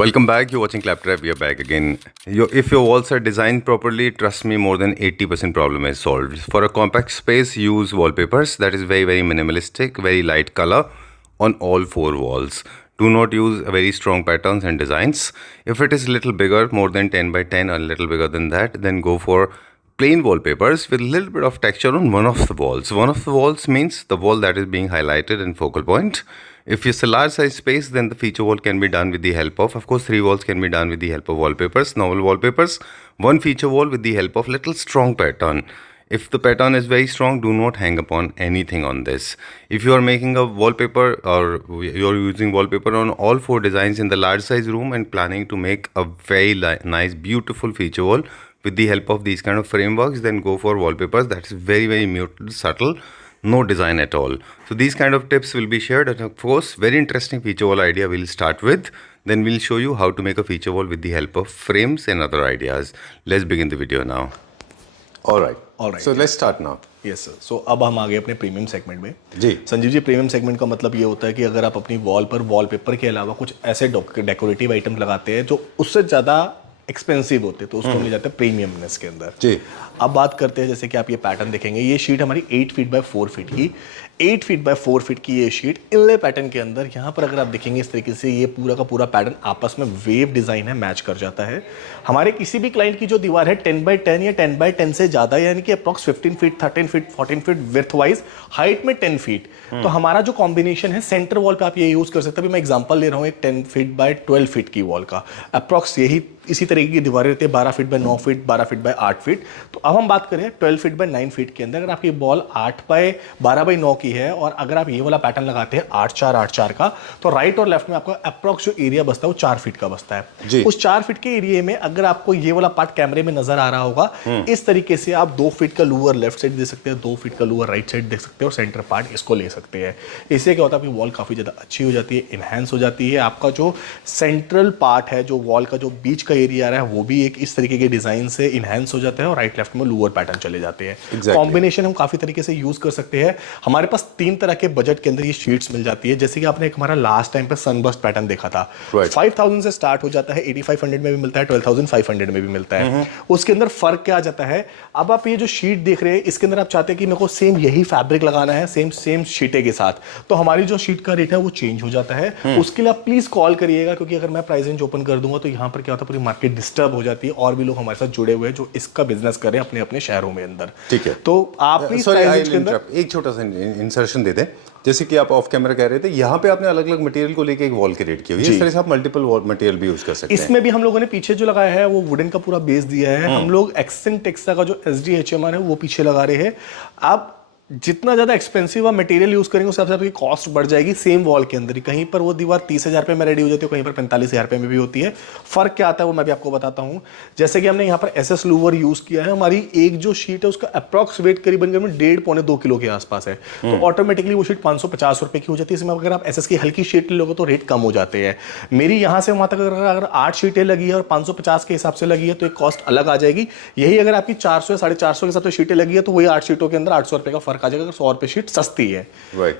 Welcome back. You're watching Claptrap. We are back again. If your walls are designed properly, trust me, more than 80% problem is solved. For a compact space, use wallpapers that is very minimalistic, very light color on all four walls. Do not use very strong patterns and designs. If it is a little bigger, more than 10 by 10 or a little bigger than that, then go for plain wallpapers with a little bit of texture on one of the walls. One of the walls means the wall that is being highlighted in focal point. If it's a large size space, then the feature wall can be done with the help of course, 3 walls can be done with the help of wallpapers, normal wallpapers, one feature wall with the help of little strong pattern. If the pattern is very strong, do not hang upon anything on this. If you are making a wallpaper or you are using wallpaper on all 4 designs in the large size room and planning to make a very nice, beautiful feature wall with the help of these kind of frameworks, then go for wallpapers. That's very muted, subtle, no design at all. So these kind of tips will be shared, and of course very interesting feature wall idea we'll start with. Then we'll show you how to make a feature wall with the help of frames and other ideas. Let's begin the video now. All right. So let's start now. Yes sir. So अब हम आ गए अपने premium segment में. जी Sanjeev ji, premium segment का मतलब ये होता है कि अगर आप अपनी वॉल पर वॉलपेपर के अलावा कुछ ऐसे डेकोरेटिव आइटम लगाते हैं जो उससे ज़्यादा एक्सपेंसिव होते हैं, तो उसको हम ले जाते हैं प्रीमियमनेस के अंदर. जी. अब बात करते हैं, जैसे कि आप ये पैटर्न देखेंगे, ये शीट हमारी 8 फीट बाय 4 फीट की 8 फीट बाय 4 फीट की ये शीट इनले पैटर्न के अंदर, यहाँ पर अगर आप देखेंगे इस तरीके से ये पूरा का पूरा पैटर्न आपस में वेव डिजाइन है, मैच कर जाता है. हमारे किसी भी क्लाइंट की जो दीवार है 10 बाय 10 या 10 बाय 10 से ज़्यादा, यानी कि approx 15 feet 13 feet 14 feet with wise, height में 10 फीट. तो हमारा जो कॉम्बिनेशन है सेंटर वॉल पे आप ये यूज़ कर सकते हैं. अभी मैं एग्जाम्पल ले रहा हूँ एक 10 फीट बाय 12 फीट की वॉल का. अप्रॉक्स यही इसी तरीके की दीवारें रहती है, 12 feet by 9 feet, 12 feet by 8 feet. तो अब हम बात करें 12 फीट बाय 9 फीट के अंदर, अगर आपकी बॉल 8 बाय 12 बाय 9 की है और अगर आप ये वाला पैटर्न लगाते हैं 8-4-8-4 का, तो राइट और लेफ्ट में आपका अप्रॉक्स जो एरिया बचता है वो 4 फीट का बचता है. उस 4 फीट के एरिया में अगर आपको ये वाला पार्ट कैमरे में नजर आ रहा होगा, इस तरीके से आप 2 फीट का लूअर लेफ्ट साइड दे सकते हैं, 2 फीट का लूअर राइट साइड दे सकते हैं और सेंटर पार्ट इसको ले सकते हैं. इससे क्या होता है, आपकी वॉल काफी ज्यादा अच्छी हो जाती है, इनहैंस हो जाती है. आपका जो सेंट्रल पार्ट है, जो वॉल का जो बीच का एरिया आ रहा है, वो भी एक इस तरीके के डिजाइन से इनहैंस हो जाता है और राइट लेफ्ट में लूअर पैटर्न चले जाते हैं. कॉम्बिनेशन हम काफी तरीके से यूज कर सकते हैं. हमारे पास 3 तरह के बजट के अंदर ये शीट्स मिल जाती है. जैसे कि आपने एक हमारा लास्ट टाइम पे सनबर्स्ट पैटर्न देखा था, 5000 से स्टार्ट हो जाता है, 8500 में भी मिलता है, 12500 में भी मिलता है. उसके अंदर फर्क क्या आ जाता है, अब आप ये जो शीट देख रहे हैं इसके अंदर आप चाहते हैं कि मेरे को सेम यही फैब्रिक लगाना है, सेम शीटे के साथ, तो हमारी जो शीट का रेट है वो चेंज हो जाता है. उसके लिए आप प्लीज कॉल करिएगा, क्योंकि अगर मैं प्राइस रेंज ओपन कर दूंगा तो यहाँ पर क्या होता है, पूरी मार्केट डिस्टर्ब हो जाती है और भी लोग हमारे साथ जुड़े हुए हैं जो इसका बिजनेस कर रहे हैं अपने अपने शहरों में अंदर. ठीक है, तो आप एक छोटा सा इंसर्शन दे दें. जैसे कि आप ऑफ कैमरा कह रहे थे, यहाँ पे आपने अलग अलग मटेरियल को लेके एक वॉल क्रिएट की हुई है. इस तरह से आप मल्टीपल मटेरियल भी यूज कर सकते हैं. इसमें भी हम लोगों ने पीछे जो लगाया है वो वुडन का पूरा बेस दिया है. हम लोग एक्सेंट टेक्सा का जो SDHMR है वो पीछे लगा रहे हैं. आप जितना ज्यादा एक्सपेंसिव आप मटेरियल यूज करेंगे उससे आपकी कॉस्ट बढ़ जाएगी. सेम वॉल के अंदर ही कहीं पर वो दीवार 30,000 रुपये में रेडी हो जाती है, कहीं पर 45,000 रुपये में भी होती है. फर्क क्या आता है वो मैं भी आपको बताता हूँ. जैसे कि हमने यहाँ पर SS लूवर यूज किया है. हमारी एक जो शीट है उसका अप्रॉक्स वेट करीबन 1.5-2 किलो के आसपास है, तो ऑटोमेटिकली वो शीट 550 रुपये की हो जाती है. इसमें अगर आप SS की हल्की शीट लोगे तो रेट कम हो जाते हैं. मेरी यहाँ से वहाँ तक अगर 8 शीटें लगी है और 550 के हिसाब से लगी है तो एक कॉस्ट अलग आ जाएगी. यही अगर आपकी 400 या 450 के हिसाब से शीटें लगी है तो वही 8 शीटों के अंदर 800 रुपये का फर्क आ जाएगा. 100 रुपये सस्ती है.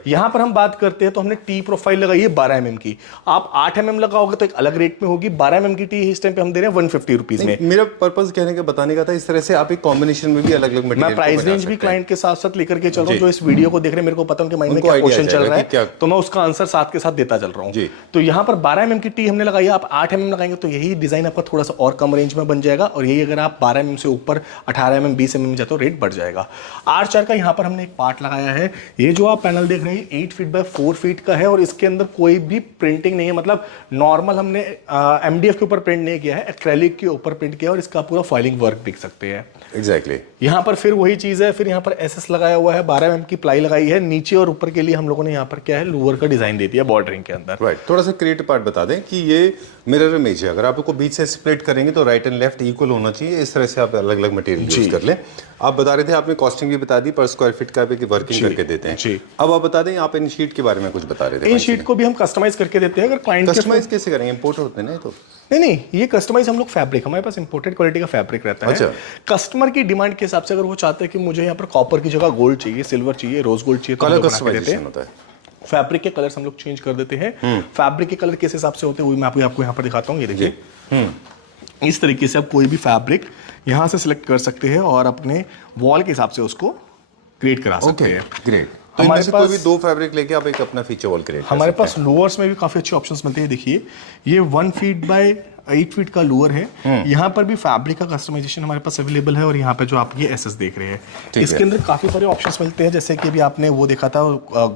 यहां पर हम बात करते हैं तो हमने टी प्रोफाइल लगाई है 12 mm की. आप 8 mm लगाओगे तो एक अलग रेट में होगी. 12 mm की टी इस टाइम पे हम दे रहे हैं 150 रुपीज में. मेरा पर्पस कहने का बताने का था, इस तरह से आप एक कॉम्बिनेशन में भी अलग अलग मटेरियल, मैं प्राइस रेंज भी क्लाइंट के साथ साथ लेकर के चल रहा हूं. जो इस वीडियो को देख रहे हैं, मेरे को पता है उनके माइंड में क्या क्वेश्चन चल रहा है, तो मैं उसका आंसर साथ के साथ देता चल रहा हूं. तो यहां पर 12 mm की टी हमने लगाई है. आप 8 mm लगाएंगे तो यही डिजाइन आपका थोड़ा सा और कम रेंज में बन जाएगा, और यही अगर आप 12 mm से ऊपर 18 mm 20 mm जाते हो रेट बढ़ जाएगा. 8-4 का यहां पर हमने एक पार्ट लगाया है. ये जो आप पैनल देख रहे हैं 8 फीट बाय 4 फीट का है और इसके अंदर कोई भी प्रिंटिंग नहीं है. मतलब नॉर्मल हमने MDF के ऊपर प्रिंट नहीं किया है, एक्रेलिक के ऊपर प्रिंट किया है, और इसका पूरा फाइलिंग वर्क देख सकते हैं. एग्जैक्टली. यहाँ पर फिर वही चीज है. फिर यहाँ पर SS लगाया हुआ है, 12 mm की प्लाई लगाई है. नीचे और ऊपर के लिए हम लोगों ने यहाँ पर क्या है, लूवर का डिजाइन दे दिया बॉर्डरिंग के अंदर. राइट. थोड़ा सा क्रिएटिव पार्ट बता दें कि ये मिरर इमेज है. अगर आप इसको बीच से स्प्लिट करेंगे तो राइट एंड लेफ्ट इक्वल होना चाहिए. इस तरह से आप अलग अलग मटेरियल यूज कर लें. आप बता रहे थे, आपने कॉस्टिंग भी बता दी, पर स्क्वायर फीट का भी वर्किंग करके देते हैं. अब आप बता दें, आप इन शीट के बारे में कुछ बता रहे थे. इन शीट को भी हम कस्टमाइज करके देते हैं. अगर क्लाइंट कस्टमाइज कैसे करेंगे, इंपोर्ट होते हैं ना, तो नहीं, ये कस्टमाइज हम लोग फैब्रिक, हमारे पास इंपोर्टेड क्वालिटी का फैब्रिक रहता है. अच्छा. कस्टमर की डिमांड के हिसाब से अगर वो चाहते हैं कि मुझे यहाँ पर कॉपर की जगह गोल्ड चाहिए, सिल्वर चाहिए, रोज गोल्ड चाहिए, तो कलर कस्टमाइजेशन होता है. फैब्रिक के कलर्स हम लोग चेंज कर देते हैं। फैब्रिक के कलर किस हिसाब से होते हैं वो मैं आपको यहाँ पर दिखाता हूँ। ये देखिए, इस तरीके से आप कोई भी फैब्रिक यहाँ से सिलेक्ट कर सकते हैं और अपने वॉल के हिसाब से उसको क्रिएट करा सकते हैं। ग्रेट। तो इनमें से कोई भी 2 फैब्रिक लेके आप एक अपना फीचर वॉल क्रिएट कर हमारे सकते पास लोअर्स में भी काफी अच्छे ऑप्शंस मिलते हैं। देखिए, ये 1 फीट बाय 8 फीट का लोअर है। यहाँ पर भी फैब्रिक का कस्टमाइजेशन हमारे पास अवेलेबल है। और यहाँ पे जो आप ये एसएस देख रहे हैं, इसके अंदर काफी सारे ऑप्शंस मिलते हैं। जैसे कि अभी आपने वो देखा था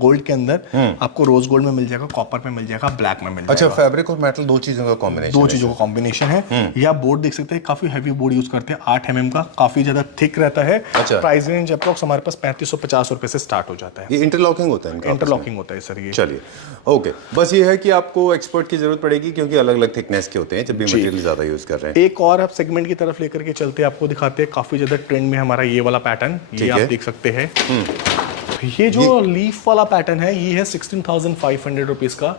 गोल्ड के अंदर, आपको रोज गोल्ड में मिल जाएगा, कॉपर में मिल जाएगा, ब्लैक में मिल जाएगा। अच्छा, फैब्रिक और मेटल 2 चीजों का कॉम्बिनेशन, 2 चीजों का कॉम्बिनेशन है। ये आप बोर्ड देख सकते हैं, काफी हैवी बोर्ड यूज करते हैं, 8 mm का, काफी ज्यादा थिक रहता है। अच्छा। प्राइस रेंज अप्रॉक्स हमारे पास 3550 रुपए से स्टार्ट हो जाता है। ये इंटरलॉकिंग होता है इनका? इंटरलॉकिंग होता है सर ये। चलिए, ओके। बस ये है कि आपको एक्सपर्ट की जरूरत पड़ेगी क्योंकि अलग अलग थिकनेस के होते हैं जब भी मटेरियल ज्यादा यूज कर रहे हैं। एक और आप सेगमेंट की तरफ लेकर के चलते हैं, आपको दिखाते हैं काफी ज्यादा ट्रेंड में हमारा ये वाला पैटर्न, ये आप देख सकते हैं। ये जो लीफ वाला पैटर्न है, ये है 16,500 रुपीज का।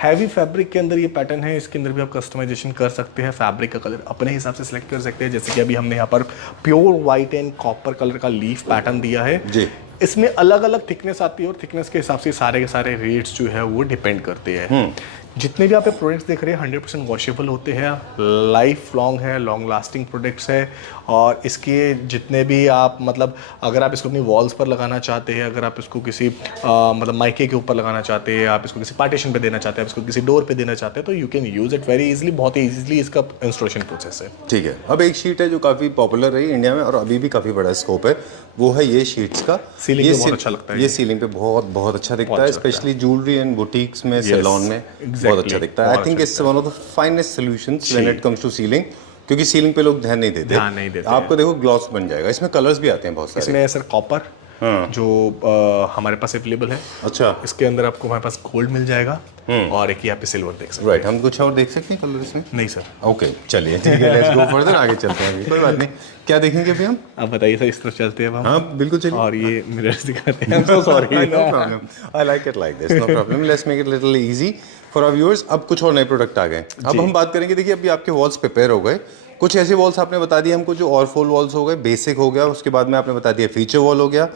हैवी फैब्रिक के अंदर ये पैटर्न है। इसके अंदर भी आप कस्टमाइजेशन कर सकते हैं, फैब्रिक का कलर अपने हिसाब से सिलेक्ट कर सकते हैं। जैसे कि अभी हमने यहाँ पर pure white and copper colour का लीफ पैटर्न दिया है जी। इसमें अलग अलग थिकनेस आती है और थिकनेस के हिसाब से सारे के सारे रेट्स जो है वो डिपेंड करते हैं। जितने भी आप प्रोडक्ट्स देख रहे हैं 100% वॉशेबल होते हैं, लाइफ लॉन्ग है, लॉन्ग लास्टिंग प्रोडक्ट्स है। और इसके जितने भी आप मतलब अगर आप इसको अपनी वॉल्स पर लगाना चाहते हैं, अगर आप इसको किसी मतलब माइके के ऊपर लगाना चाहते हैं, आप इसको किसी पार्टीशन पे देना चाहते हैं, आप इसको किसी डोर पे देना चाहते हैं, तो you can use it very easily. बहुत ही इजीली इसका इंस्टॉलेशन प्रोसेस है। ठीक है। अब एक शीट है जो काफी पॉपुलर रही इंडिया में और अभी भी काफी बड़ा स्कोप है, वो है ये शीट्स का। सीलिंग पे बहुत अच्छा लगता है। ये सीलिंग पे बहुत अच्छा दिखता है, स्पेशली ज्वेलरी एंड बुटीक्स में, सैलून में बहुत अच्छा दिखता है। I think it's one of the finest solutions when it comes to ceiling, क्योंकि सीलिंग पे लोग ध्यान नहीं देते। आपको देखो ग्लॉस बन जाएगा, इसमें कलर्स भी आते हैं बहुत सारे। इसमें सर कॉपर जो हमारे पास अवेलेबल है। अच्छा। इसके अंदर आपको हमारे पास गोल्ड मिल जाएगा और एक यहाँ पे सिल्वर देख सकते हैं। राइट। हम कुछ और देख सकते हैं कलर इसमें? नहीं सर। ओके, चलिए ठीक है, लेट्स गो फर्दर, आगे चलते हैं। कोई बात नहीं, क्या देखेंगे अभी हम? आप बताइए सर, इस तरफ चलते हैं अब हम। हाँ बिल्कुल, चलिए। और ये मिरर्स दिखाते हैं। I'm so sorry. No problem. I like it like this. No problem. Let's make it a little easy for our viewers. अब कुछ और नए प्रोडक्ट आ गए। अब हम बात करेंगे, देखिए अभी आपके वॉल्स प्रिपेयर हो गए। कुछ ऐसे वॉल्स आपने बता दिए हमको जो और फुल वॉल्स हो गए, बेसिक हो गया, उसके बाद में आपने बता दिया फीचर वॉल हो गया।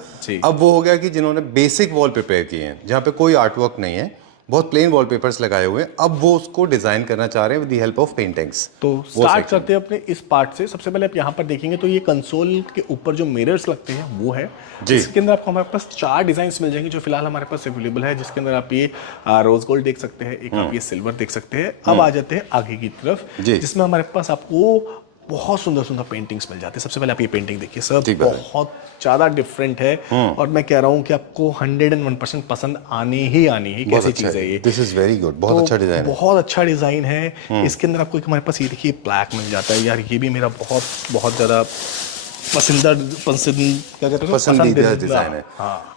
अब वो हो गया कि जिन्होंने बेसिक वॉल प्रिपेयर किए हैं, जहाँ पे कोई आर्टवर्क नहीं है, बहुत प्लेन वॉलपेपर्स लगाए हुए हैं, अब वो उसको डिजाइन करना चाह रहे हैं with the help of paintings. तो स्टार्ट करते हैं अपने इस पार्ट से। सबसे पहले आप यहाँ पर देखेंगे तो ये कंसोल के ऊपर जो मिरर्स लगते हैं वो है। इसके अंदर आपको हमारे पास 4 डिजाइन्स मिल जाएंगे जो फिलहाल हमारे पास अवेलेबल है, जिसके अंदर आप ये रोज गोल्ड देख सकते हैं, एक आप ये सिल्वर देख सकते हैं। अब आ जाते हैं आगे की तरफ, जिसमें हमारे पास आपको बहुत सुंदर सुंदर पेंटिंग्स मिल जाते हैं। सबसे पहले आप ये पेंटिंग देखिए सर, बहुत ज़्यादा डिफरेंट है और मैं कह रहा हूँ कि आपको 101% पसंद आनी ही है। कैसी चीज़ है ये? दिस इज वेरी गुड, बहुत अच्छा डिजाइन है। बहुत अच्छा डिज़ाइन है। इसके अंदर आपको हमारे पास ये देखिए ब्लैक मिल जाता है। यार ये भी मेरा बहुत ज़्यादा पसंदीदा डिजाइन है।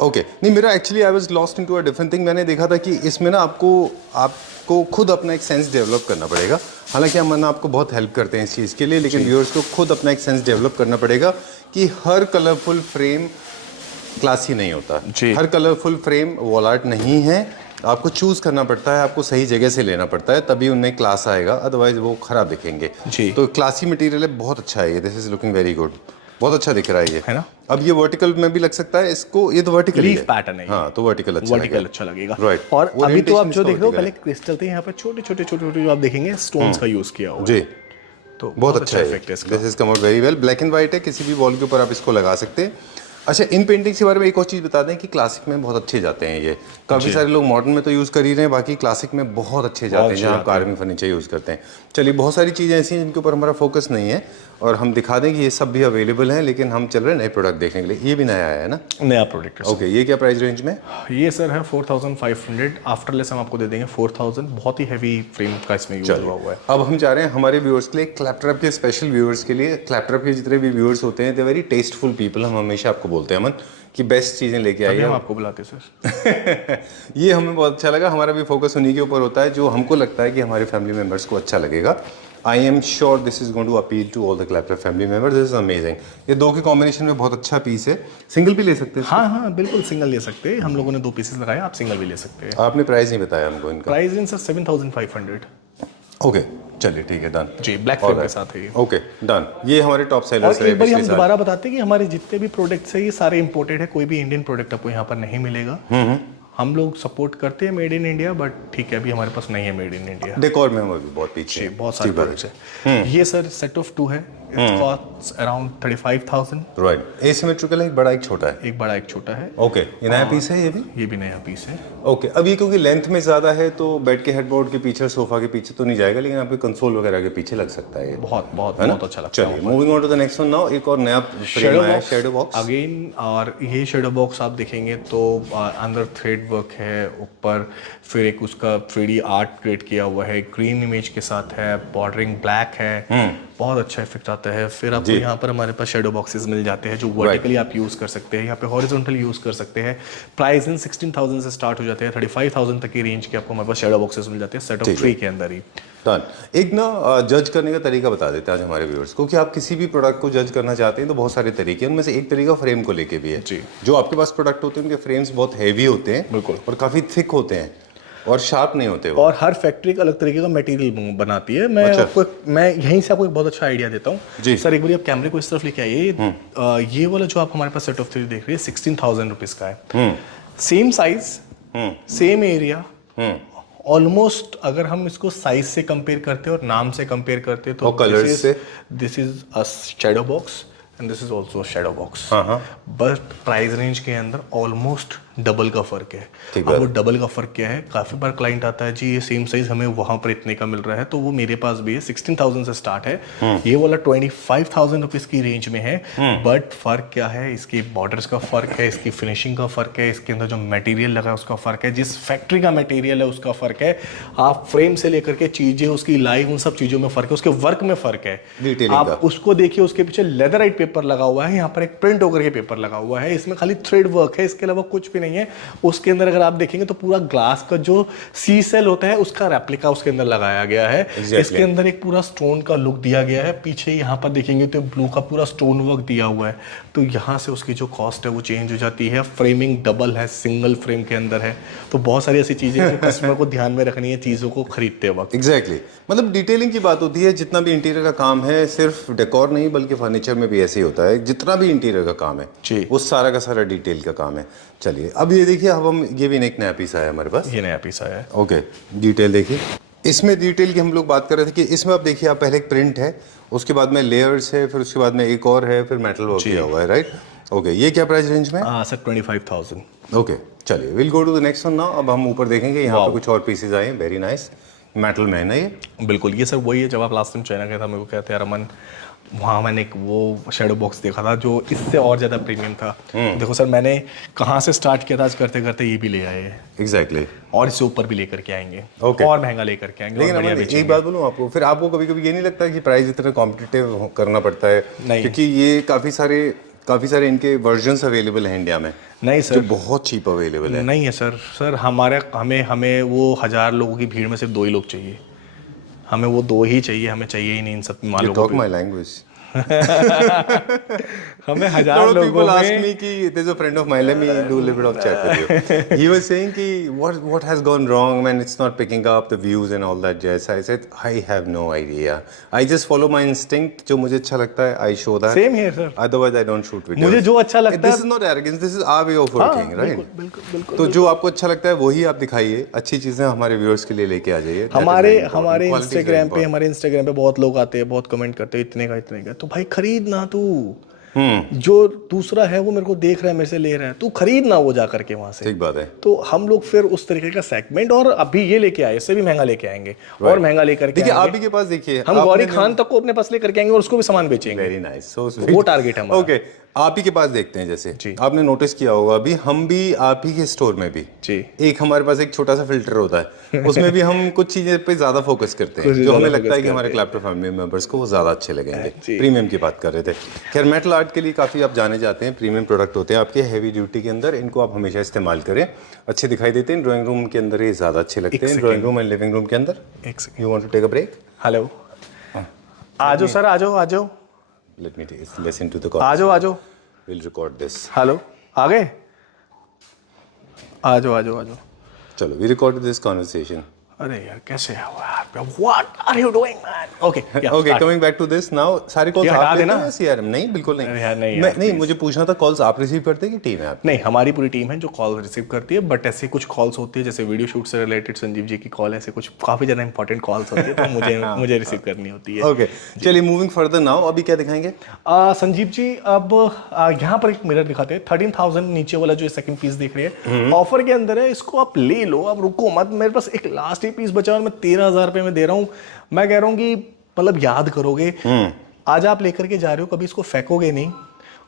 ओके, नहीं मेरा actually I was lost into a different thing. मैंने देखा था कि इसमें ना आपको खुद अपना एक सेंस डेवलप करना पड़ेगा। हालांकि हम आपको बहुत हेल्प करते हैं इस चीज़ के लिए, लेकिन व्यूअर्स को खुद अपना एक सेंस डेवलप करना पड़ेगा कि हर कलरफुल फ्रेम क्लासी नहीं होता, हर कलरफुल फ्रेम वॉल आर्ट नहीं है। आपको चूज करना पड़ता है, आपको सही जगह से लेना पड़ता है, तभी उनमें क्लास आएगा, अदरवाइज वो खराब दिखेंगे। तो क्लासी मटेरियल है, बहुत अच्छा है ये। This is looking very good, बहुत अच्छा दिख रहा है ये, है ना? अब ये वर्टिकल में भी लग सकता है इसको, ये तो वर्टिकल लीफ पैटर्न है। हाँ, तो वर्टिकल अच्छा लगेगा। राइट। और अभी तो आप जो देख रहे हो, पहले क्रिस्टल थे, यहाँ पर छोटे छोटे जो आप देखेंगे स्टोन्स का यूज किया हुआ जी। तो बहुत अच्छा है। This is come out very well. Black and white है, किसी भी वॉल के ऊपर आप इसको लगा सकते हैं। अच्छा, इन पेंटिंग्स के बारे में एक और चीज़ बता दें कि क्लासिक में बहुत अच्छे जाते हैं ये। काफ़ी सारे लोग मॉडर्न में तो यूज़ कर ही रहे हैं, बाकी क्लासिक में बहुत अच्छे जाते हैं, जहाँ आप कार्विंग फर्नीचर यूज़ करते हैं। चलिए, बहुत सारी चीज़ें ऐसी हैं जिनके ऊपर हमारा फोकस नहीं है और हम दिखा दें कि ये सब भी अवेलेबल हैं, लेकिन हम चल रहे हैं नए प्रोडक्ट देखने के लिए। ये भी नया आया है ना? नया प्रोडक्ट। ओके, ये क्या प्राइस रेंज में? ये सर है 4500, आफ्टर लेस हम आपको दे देंगे 4000। बहुत ही हैवी फ्रेम का इसमें यूज हुआ है। अब हम जा रहे हैं हमारे व्यूअर्स के लिए, क्लैपट्रैप के स्पेशल व्यूअर्स के लिए। क्लैपट्रैप के जितने भी व्यूअर्स होते हैं, दे वेरी टेस्टफुल पीपल। हम हमेशा आपको बोलते हैं अमन कि बेस्ट चीज़ें लेके आइए। हम आपको बुलाते हैं सर। ये हमें बहुत अच्छा लगा। हमारा भी फोकस उन्हीं के ऊपर होता है जो हमको लगता है कि हमारे फैमिली मेंबर्स को अच्छा लगेगा। I am sure this is going to appeal to all the claptrap family members. This is amazing. ये दो के कॉम्बिनेशन में बहुत अच्छा पीस है। सिंगल भी ले सकते हैं? हाँ, बिल्कुल सिंगल ले सकते हैं। हम लोगों ने 2 पीसेस लगाए, आप सिंगल भी ले सकते हैं। आपने प्राइस नहीं बताया हमको इनका। Price in sir 7500। ओके, चलिए ठीक है, डन जी। ब्लैक फ्रेम के साथ है ये। Okay, done. ये हमारे टॉप सेलर्स है। एक बार हम दोबारा बताते हैं कि हमारे जितने भी प्रोडक्ट्स है ये सारे इंपोर्टेड है, कोई भी इंडियन प्रोडक्ट आपको यहाँ पर नहीं मिलेगा। हम लोग सपोर्ट करते हैं मेड इन इंडिया, बट ठीक है अभी हमारे पास नहीं है मेड इन इंडिया। डेकोर में हम अभी बहुत पीछे जी, हैं। बहुत सारे प्रोडक्ट्स हैं। ये सर सेट ऑफ 2 है, it cost around 35,000। Right, asymmetrical है, एक बड़ा एक छोटा है। एक बड़ा एक छोटा है। ओके, ये नया पीस है ये भी? ये भी नया पीस है। ओके, अब ये क्योंकि लेंथ में ज्यादा है तो बेड के हेडबोर्ड के पीछे, सोफा के पीछे तो नहीं जाएगा, लेकिन आपके कंसोल वगैरह के पीछे लग सकता है ये। बहुत बहुत है ना? बहुत अच्छा लगता है। चलिए moving on to the next one now. एक और नया फ्रेम आया है, शैडो बॉक्स अगेन। और ये शैडो बॉक्स आप देखेंगे तो अंदर थ्रेड वर्क है, ऊपर फिर एक उसका 3D आर्ट क्रिएट किया हुआ है, ग्रीन इमेज के साथ है, बॉर्डरिंग ब्लैक है, बहुत अच्छा इफेक्ट आता है। फिर आपको यहाँ पर हमारे पास शैडो बॉक्सेस मिल जाते हैं जो वर्टिकली आप यूज कर सकते हैं, यहाँ पे हॉरिजॉन्टल यूज कर सकते हैं। प्राइस इन 16,000 से स्टार्ट हो जाते हैं, 35,000 तक की रेंज के आपको हमारे पास शैडो बॉक्सेस मिल जाते हैं सेट ऑफ 3 के अंदर ही। डन। एक ना जज करने का तरीका बता देते हैं आज हमारे व्यूअर्स को, कि आप किसी भी प्रोडक्ट को जज करना चाहते हैं तो बहुत सारे तरीके हैं, उनमें से एक तरीका फ्रेम को लेके भी है। जी। जो आपके पास प्रोडक्ट होते हैं उनके फ्रेम्स बहुत हैवी होते हैं, बिल्कुल, और काफी थिक होते हैं और शार्प नहीं होते वो। और हर फैक्ट्री एक अलग तरीके का मटेरियल बनाती है। मैं अच्छा। आपको मैं यहीं से आपको एक बहुत अच्छा आइडिया देता हूँ जी। सर। एक बार आप कैमरे को इस तरफ लेके आइए। ये वाला जो आप हमारे पास सेट ऑफ 3 देख रहे हैं 16,000 रुपीज का है। Same size, same area, almost अगर हम इसको साइज से कंपेयर करते हैं और नाम से कंपेयर करते हैं तो कलर्स से, this is a shadow box and this is also shadow box. हाँ। बट प्राइस रेंज के अंदर ऑलमोस्ट डबल का फर्क है। ठीक अब है। वो डबल का फर्क क्या है, काफी बार क्लाइंट आता है जी ये सेम साइज हमें वहां पर इतने का मिल रहा है, तो वो मेरे पास भी है 16,000 से स्टार्ट है। ये वाला 25,000 रुपीज की रेंज में है। बट फर्क क्या है, इसकी बॉर्डर्स का फर्क है, इसकी फिनिशिंग का फर्क है, इसके अंदर जो मटेरियल लगा है उसका फर्क है, जिस फैक्ट्री का मटेरियल है उसका फर्क है। आप फ्रेम से लेकर के चीजें, उसकी लाइव, उन सब चीजों में फर्क है, उसके वर्क में फर्क है। डिटेलिंग आप का। उसको देखिए, उसके पीछे लेदराइट पेपर लगा हुआ है, यहाँ पर एक प्रिंट होकर के पेपर लगा हुआ है, इसमें खाली थ्रेड वर्क है, इसके अलावा कुछ भी नहीं है। उसके अंदर अगर आप देखेंगे तो पूरा ग्लास का जो सी सेल होता है उसका रेप्लिका उसके अंदर लगाया गया है। इसके अंदर एक पूरा स्टोन का लुक दिया गया है। पीछे यहाँ पर देखेंगे तो ब्लू का पूरा स्टोन वर्क दिया हुआ है। तो यहाँ से उसकी जो कॉस्ट है वो चेंज हो जाती है। फ्रेमिंग डबल है, सिंगल फ्रेम के अंदर है। तो बहुत सारी ऐसी चीजें जो कस्टमर को ध्यान में रखनी है चीजों को खरीदते वक्त। एग्जैक्टली, मतलब डिटेलिंग की बात होती है। जितना भी इंटीरियर का काम है, सिर्फ डेकोर नहीं बल्कि फर्नीचर में भी ऐसे ही होता है। जितना भी इंटीरियर का काम है जी, वो सारा का सारा डिटेल का काम है। चलिए अब ये देखिए, अब हम ये भी एक नया पीस आया हमारे पास। ये नया पीस आया है। ओके, डिटेल देखिए। इसमें डिटेल की हम लोग बात कर रहे थे कि इसमें आप देखिए, आप पहले एक प्रिंट है, उसके बाद में लेयर्स है, फिर उसके बाद में एक और है, फिर मेटल वर्क किया हुआ है, राइट? ओके, ये क्या प्राइस रेंज में? सर 25,000। ओके, चलिए will go to the next one now. अब हम ऊपर देखेंगे, यहाँ पे कुछ और पीसेज आए हैं, वेरी नाइस। मेटल में है ना ये? बिल्कुल, ये सर वही है। जब आप लास्ट टाइम चाइना गए था, मेरे को कहते हैं रमन, वहाँ मैंने एक वो शैडो बॉक्स देखा था जो इससे और ज़्यादा प्रीमियम था। देखो सर, मैंने कहाँ से स्टार्ट किया था, आज करते करते ये भी ले आए हैं। एग्जैक्टली, और इससे ऊपर भी लेकर के आएंगे। Okay. और महंगा लेकर के आएंगे। लेकिन और बढ़िया अमन, बेचेंगे। एक बात बोलूँ आपको, फिर आपको कभी कभी ये नहीं लगता कि प्राइस इतना कॉम्पिटिटिव करना पड़ता है? नहीं। क्योंकि ये काफ़ी सारे इनके वर्जन्स अवेलेबल हैं इंडिया में। नहीं जो सर, बहुत चीप अवेलेबल है। नहीं है सर हमें वो 1000 लोगों की भीड़ में सिर्फ 2 ही लोग चाहिए। हमें वो 2 ही चाहिए, हमें चाहिए ही नहीं इन सब मालों को। Talk my language. हमें 1000 लोगों people ask में me कि there's a friend of mine, let me do a little bit of chat with you. He was saying कि what has gone wrong when it's not picking up the views and all that jazz. I said I have no idea. I just follow my instinct. जो मुझे अच्छा लगता है I show that. Same here sir. Otherwise I don't shoot videos. मुझे जो अच्छा लगता This है, is not arrogance. This is our way of working, right? बिल्कुल। तो जो आपको अच्छा लगता है वही आप दिखाइए। अच्छी चीजें हमारे व्यूअर्स के लिए लेके आ जाइए। हमारे इंस्टाग्राम पे बहुत लोग आते हैं, बहुत कमेंट करते हैं इतने का। तो भाई खरीद ना तू। जो दूसरा है वो मेरे को देख रहा है, मेरे से ले रहा है, तू खरीद ना वो जा करके वहां से। ठीक बात है। तो हम लोग फिर उस तरीके का सेगमेंट, और अभी ये लेके आए, इससे भी महंगा लेके आएंगे और महंगा लेकर के देखिए, आएंगे। आप ही के पास देखिए, हम गौरी खान तक को अपने पास लेकर के आएंगे और उसको भी सामान बेचेंगे। वेरी नाइस, सो वो टारगेट है हमारा। ओके, आप ही के पास देखते हैं। जैसे जी। आपने नोटिस किया होगा, अभी हम भी आप ही के स्टोर में भी जी, एक हमारे पास एक छोटा सा फिल्टर होता है, उसमें भी हम कुछ चीजें पे ज्यादा फोकस करते हैं जो हमें लगता है कि हमारे क्लैप्टर फैमिली मेंबर्स को वो ज्यादा अच्छे लगेंगे। प्रीमियम की बात कर रहे थे। खैर, मेटल आर्ट के लिए काफी आप जाने जाते हैं, प्रीमियम प्रोडक्ट होते हैं आपके हैवी ड्यूटी के अंदर। इनको आप हमेशा इस्तेमाल करें, अच्छे दिखाई देते हैं। ड्राइंग रूम के अंदर ये ज्यादा अच्छे लगते हैं, drawing room and living room के अंदर। You want to take a break? Hello, आजो सर, आजो। Let me listen to the call. आजो। Will record this. हेलो, आ गए? आजो। चलो, वी रिकॉर्डेड दिस कन्वर्सेशन। अरे यार कैसे है वो यार, what are you doing man? Okay okay, coming back to this now, सारी कॉल्स ये हटा आप लेते देना। हैं सीआरएम? नहीं, बिल्कुल नहीं। अरे यार, नहीं मैं यार, नहीं, मुझे पूछना था, कॉल्स आप रिसीव करते हैं कि टीम है आपकी? नहीं, हमारी पूरी टीम है जो कॉल रिसीव करती है, बट ऐसे कुछ कॉल्स होती है जैसे वीडियो शूट से रिलेटेड संजीव जी की कॉल, ऐसे कुछ काफी ज्यादा इंपॉर्टेंट कॉल्स होती है तो मुझे रिसीव करनी होती है। ओके, चलिए मूविंग फर्दर नाउ, अभी क्या दिखाएंगे? संजीव जी अब यहाँ पर एक मिरर दिखाते हैं 13,000 नीचे वाला जो सेकंड पीस देख रहे हैं, ऑफर के अंदर है, इसको आप ले लो, अब रुको मत, मेरे पास एक लास्ट ही पीस बचा और मैं 13,000 रुपए में दे रहा हूँ। मैं कह रहा हूँ कि मतलब याद करोगे, आज आप लेकर के जा रहे हो, कभी इसको फेंकोगे नहीं,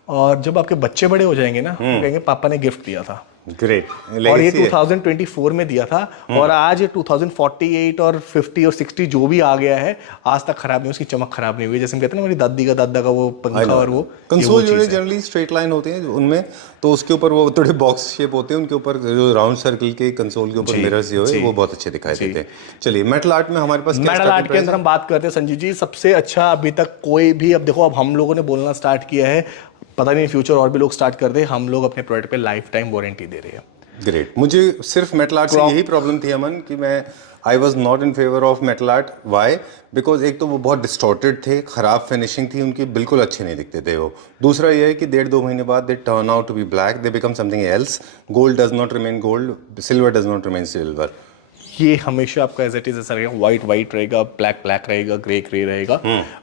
और जब आपके बच्चे बड़े हो जाएंगे ना, तो कहेंगे पापा ने गिफ्ट दिया था। ग्रेट, और ये 2024 में दिया था, और आज ये 2048 और 50 और 60 जो भी आ गया है, आज तक खराब नहीं, उसकी चमक खराब नहीं हुई। जैसे हम कहते हैं ना, मेरी दादी का दादा का वो पंखा और वो कंसोल जो जनरली स्ट्रेट लाइन होते हैं उनमें, तो उसके ऊपर वो थोड़े बॉक्स शेप होते हैं, उनके ऊपर जो राउंड सर्कल के कंसोल के ऊपर मिरर्स जो है वो बहुत अच्छे दिखाई देते हैं। चलिए मेटल आर्ट में हमारे पास मेटल आर्ट के अंदर हम बात करते हैं संजीव जी, सबसे अच्छा अभी तक कोई भी, अब देखो अब हम लोगों ने बोलना स्टार्ट किया है, पता नहीं फ्यूचर और भी लोग स्टार्ट कर दे, हम लोग अपने प्रोडक्ट पे लाइफ टाइम वारंटी दे रहे हैं। ग्रेट, मुझे सिर्फ मेटल आर्ट से यही प्रॉब्लम थी अमन कि मैं I was not in favour of metal art. Why? Because एक तो वो बहुत डिस्टॉर्टेड थे, खराब फिनिशिंग थी उनकी, बिल्कुल अच्छे नहीं दिखते थे वो। दूसरा ये है कि 1.5-2 महीने बाद they turn out to be black, they become something else. Gold does not remain gold, silver does not remain silver. ये हमेशा आपका एज इट इज ऐसा रहेगा, वाइट वाइट रहेगा, ब्लैक ब्लैक रहेगा, ग्रे ग्रे रहेगा।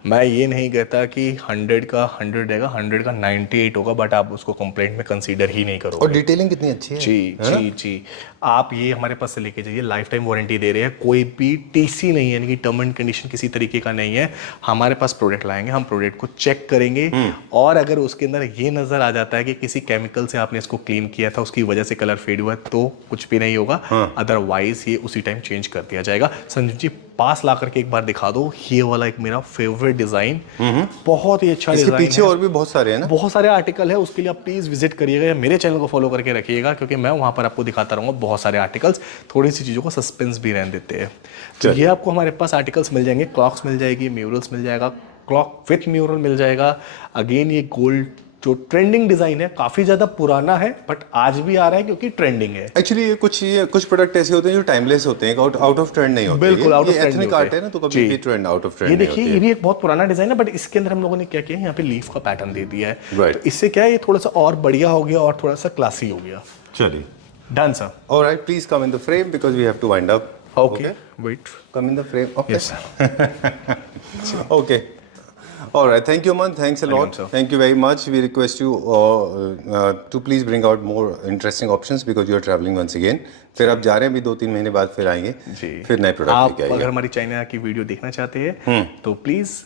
मैं ये नहीं कहता कि 100 का 100 रहेगा, 100 का 98 होगा, बट आप उसको कंप्लेंट में कंसीडर ही नहीं करोगे। और डिटेलिंग कितनी अच्छी है। जी, आप ये हमारे पास से लेके जाइए, लाइफ टाइम वारंटी दे रहे हैं, कोई भी टीसी नहीं है, यानी कि टर्म एंड कंडीशन किसी तरीके का नहीं है। हमारे पास प्रोडक्ट लाएंगे, हम प्रोडक्ट को चेक करेंगे, और अगर उसके अंदर ये नजर आ जाता है कि किसी केमिकल से आपने इसको क्लीन किया था, उसकी वजह से कलर फेड हुआ, तो कुछ भी नहीं होगा। अदरवाइज ये उसी टाइम चेंज कर दिया जाएगा। संजीव जी पास ला करके एक बार दिखा दो, ये वाला एक मेरा फेवरेट डिजाइन, बहुत ही अच्छा डिजाइन है। पीछे और भी बहुत सारे हैं ना, बहुत सारे आर्टिकल है, उसके लिए आप प्लीज विजिट करिएगा या मेरे चैनल को फॉलो करके रखिएगा, क्योंकि मैं वहां पर आपको दिखाता रहूंगा बहुत सारे आर्टिकल्स, थोड़ी सी चीजों को सस्पेंस भी रहने देते हैं। तो ये आपको हमारे पास आर्टिकल्स मिल जाएंगे, क्लॉक्स मिल जाएगी, म्यूरल्स मिल जाएगा, क्लॉक विथ म्यूरल मिल जाएगा। अगेन ये गोल्ड जो ट्रेंडिंग डिजाइन है, काफी ज्यादा पुराना है बट आज भी आ रहा है क्योंकि ट्रेंडिंग है। एक्चुअली ये कुछ प्रोडक्ट ऐसे होते हैं जो टाइमलेस होते हैं, आउट ऑफ ट्रेंड नहीं होते। बिल्कुल out of trend ethnic art है ना, तो कभी भी ट्रेंड आउट ऑफ ट्रेंड ये नहीं देखिए, ये भी एक बहुत पुराना डिजाइन है, बट इसके अंदर हम लोगों ने क्या किया, यहाँ पे लीफ का पैटर्न दे दिया है। Right. तो इससे क्या है, ये थोड़ा सा और बढ़िया हो गया और थोड़ा सा क्लासी हो गया। चलिए, done sir. Alright, please come in the frame because we have to wind up. Okay, wait, come in the frame. Okay, yes okay, all right, thank you Aman, thanks a lot, thank you very much. We request you to please bring out more interesting options because you are traveling once again. फिर आप जा रहे हैं, अभी 2-3 महीने बाद फिर आएंगे जी, फिर नए प्रोडक्ट आप लेके आइए। अगर हमारी चाइना की वीडियो देखना चाहते हैं तो प्लीज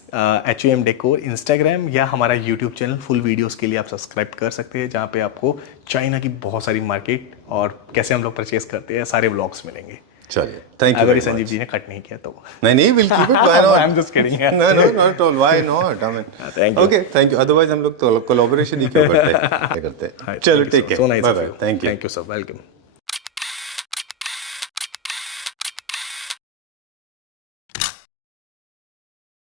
HUM डेकोर इंस्टाग्राम या हमारा यूट्यूब चैनल फुल वीडियोस के लिए आप सब्सक्राइब कर सकते हैं, जहाँ पे आपको चाइना की बहुत सारी मार्केट और कैसे हम लोग परचेस करते हैं सारे व्लॉग्स मिलेंगे। चलिए, थैंक यू। अगर संजीव जी ने कट नहीं किया तो नहीं, we'll keep it, why not? I'm just kidding. No, not at all, why not? I mean, Thank you. Okay, thank you. Otherwise हम लोग तो कोलैबोरेशन ही क्यों करते हैं? चलो, take care. So nice Bye of bye. you. Thank you. Thank you sir. Welcome.